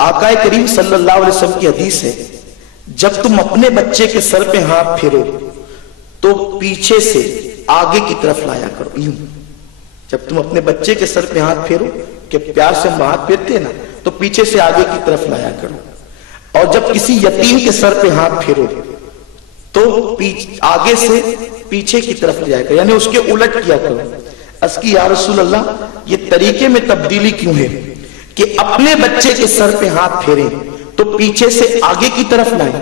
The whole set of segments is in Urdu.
آقا کریم صلی اللہ علیہ وسلم کی حدیث ہے، جب تم اپنے بچے کے سر پہ ہاتھ پھیرو تو پیچھے سے آگے کی طرف لایا کرو، یوں۔ جب تم اپنے بچے کے سر پہ ہاتھ پھیرو، کہ پیار سے ہم ہاتھ پھیرتے ہیں نا، تو پیچھے سے آگے کی طرف لایا کرو۔ اور جب کسی یتیم کے سر پہ ہاتھ پھیرو تو آگے سے پیچھے کی طرف لے جایا کرو، یعنی اس کے الٹ کیا کرو۔ اس کی یا رسول اللہ یہ طریقے میں تبدیلی کیوں ہے کہ اپنے بچے کے سر پہ ہاتھ پھیرے تو پیچھے سے آگے کی طرف لائیں،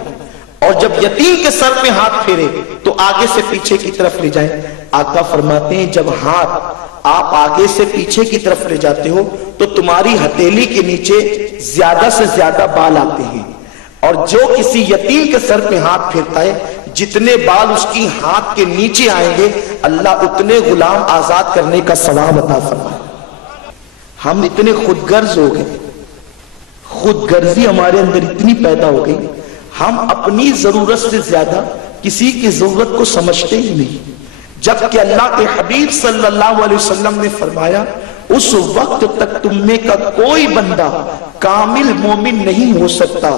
اور جب یتیم کے سر پہ ہاتھ پھیرے تو آگے سے پیچھے کی طرف لے جائیں؟ آقا فرماتے ہیں جب ہاتھ آپ آگے سے پیچھے کی طرف لے جاتے ہو تو تمہاری ہتھیلی کے نیچے زیادہ سے زیادہ بال آتے ہیں، اور جو کسی یتیم کے سر پہ ہاتھ پھیرتا ہے جتنے بال اس کی ہاتھ کے نیچے آئیں گے اللہ اتنے غلام آزاد کرنے کا ثواب عطا فرمائے۔ ہم اتنے خود غرض ہو گئے، خود غرضی ہمارے اندر اتنی پیدا ہو گئی، ہم اپنی ضرورت سے زیادہ کسی کی ضرورت کو سمجھتے ہی نہیں، جبکہ اللہ کے حبیب صلی اللہ علیہ وسلم نے فرمایا اس وقت تک تم میں کا کوئی بندہ کامل مومن نہیں ہو سکتا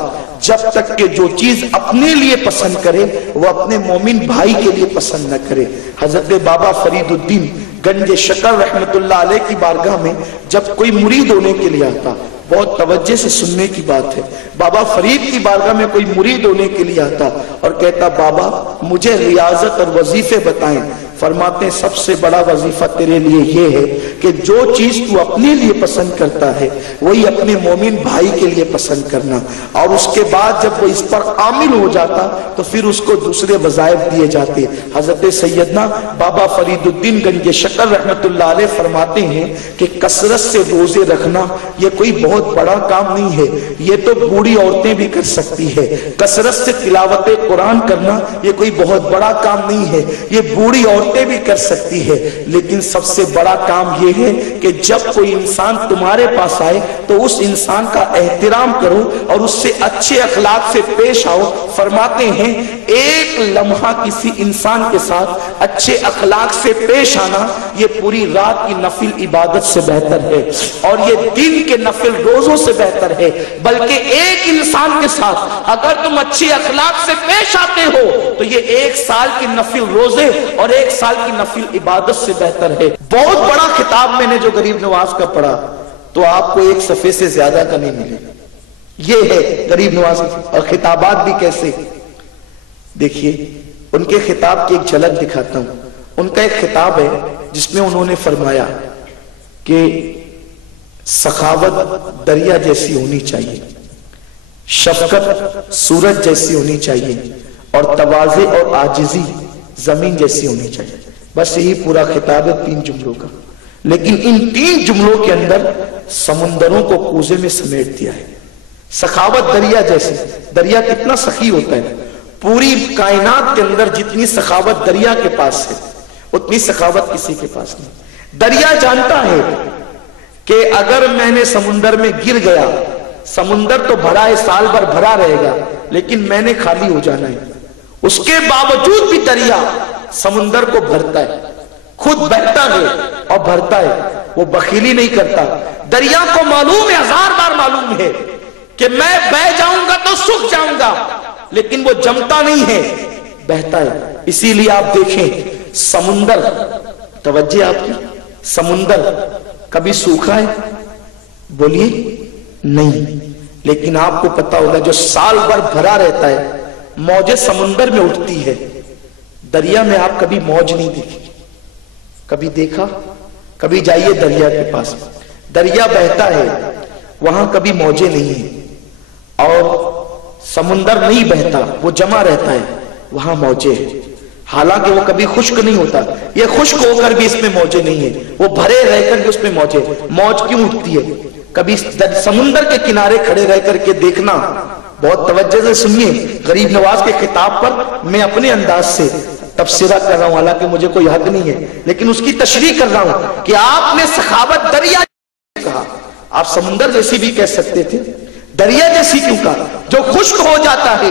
جب تک کہ جو چیز اپنے لیے پسند کرے وہ اپنے مومن بھائی کے لیے پسند نہ کرے۔ حضرت بابا فرید الدین گنج شکر رحمت اللہ علیہ کی بارگاہ میں جب کوئی مرید ہونے کے لیے آتا، بہت توجہ سے سننے کی بات ہے، بابا فرید کی بارگاہ میں کوئی مرید ہونے کے لیے آتا اور کہتا بابا مجھے ریاضت اور وظیفے بتائیں، فرماتے ہیں سب سے بڑا وظیفہ تیرے لیے یہ ہے کہ جو چیز تو اپنے لیے پسند کرتا ہے وہی اپنے مومن بھائی کے لیے پسند کرنا، اور اس کے بعد جب وہ اس پر عامل ہو جاتا تو پھر اس کو دوسرے وظائف دیے جاتے۔ حضرت سیدنا بابا فرید الدین گنج شکر رحمت اللہ علیہ فرماتے ہیں کہ کثرت سے روزے رکھنا یہ کوئی بہت بڑا کام نہیں ہے، یہ تو بوڑھی عورتیں بھی کر سکتی ہے۔ کثرت سے تلاوت قرآن کرنا یہ کوئی بہت بڑا کام نہیں ہے، یہ بوڑھی عورتیں بھی کر سکتی ہے، لیکن سب سے بڑا کام یہ ہے کہ جب کوئی انسان تمہارے پاس آئے تو اس انسان کا احترام کرو اور اس سے اچھے اخلاق سے پیش آؤ۔ فرماتے ہیں ایک لمحہ کسی انسان کے ساتھ اچھے اخلاق سے پیش آنا یہ پوری رات کی نفل عبادت سے بہتر ہے، اور یہ دن کے نفل روزوں سے بہتر ہے، بلکہ ایک انسان کے ساتھ اگر تم اچھے اخلاق سے پیش آتے ہو تو یہ 1 سال کی نفل روزے اور 1 سال کی نفل عبادت سے بہتر ہے۔ بہت بڑا خطاب میں نے جو غریب نواز کا پڑھا تو آپ کو 1 صفحے سے زیادہ کا نہیں ملے، یہ ہے غریب نواز، اور خطابات بھی کیسے دیکھیے، ان کے خطاب کی ایک جھلک دکھاتا ہوں۔ ان کا ایک خطاب ہے جس میں انہوں نے فرمایا کہ سخاوت دریا جیسی ہونی چاہیے، شفقت سورج جیسی ہونی چاہیے، اور تواضع اور عاجزی زمین جیسی ہونی چاہیے۔ بس یہی پورا خطاب ہے 3 جملوں کا، لیکن ان 3 جملوں کے اندر سمندروں کو کوزے میں سمیٹ دیا ہے۔ سخاوت دریا جیسی، دریا کتنا سخی ہوتا ہے، پوری کائنات کے اندر جتنی سخاوت دریا کے پاس ہے اتنی سخاوت کسی کے پاس نہیں۔ دریا جانتا ہے کہ اگر میں نے سمندر میں گر گیا، سمندر تو بھرا ہے، سال بھر بھرا رہے گا، لیکن میں نے خالی ہو جانا ہے، اس کے باوجود بھی دریا سمندر کو بھرتا ہے، خود بہتا ہے اور بھرتا ہے، وہ بخیلی نہیں کرتا۔ دریا کو معلوم ہے، 1000 بار معلوم ہے کہ میں بہ جاؤں گا تو سوکھ جاؤں گا، لیکن وہ جمتا نہیں ہے، بہتا ہے۔ اسی لیے آپ دیکھیں سمندر، توجہ آپ کی، سمندر کبھی سوکھا ہے بولیے نہیں، لیکن آپ کو پتا ہوگا جو سال بھر بھرا رہتا ہے موجیں سمندر میں اٹھتی ہے، دریا میں آپ کبھی موج نہیں دیکھی، کبھی دیکھا؟ کبھی جائیے دریا کے پاس، دریا بہتا ہے وہاں کبھی موجیں نہیں ہیں، اور سمندر نہیں بہتا وہ جمع رہتا ہے وہاں موجیں ہیں، حالانکہ وہ کبھی خشک نہیں ہوتا، یہ خشک ہو کر بھی اس میں موجیں نہیں ہیں، وہ بھرے رہ کر بھی اس میں موجیں، موج کیوں اٹھتی ہے؟ کبھی سمندر کے کنارے کھڑے رہ کر کے دیکھنا، بہت توجہ سے سنیے، غریب نواز کے خطاب پر میں اپنے انداز سے تبصرہ کر رہا ہوں، حالانکہ مجھے کوئی حق نہیں ہے، لیکن اس کی تشریح کر رہا ہوں کہ آپ نے سخاوت دریا کہا، آپ سمندر جیسی بھی کہہ سکتے تھے، دریا جیسی کیوں کہا؟ جو خشک ہو جاتا ہے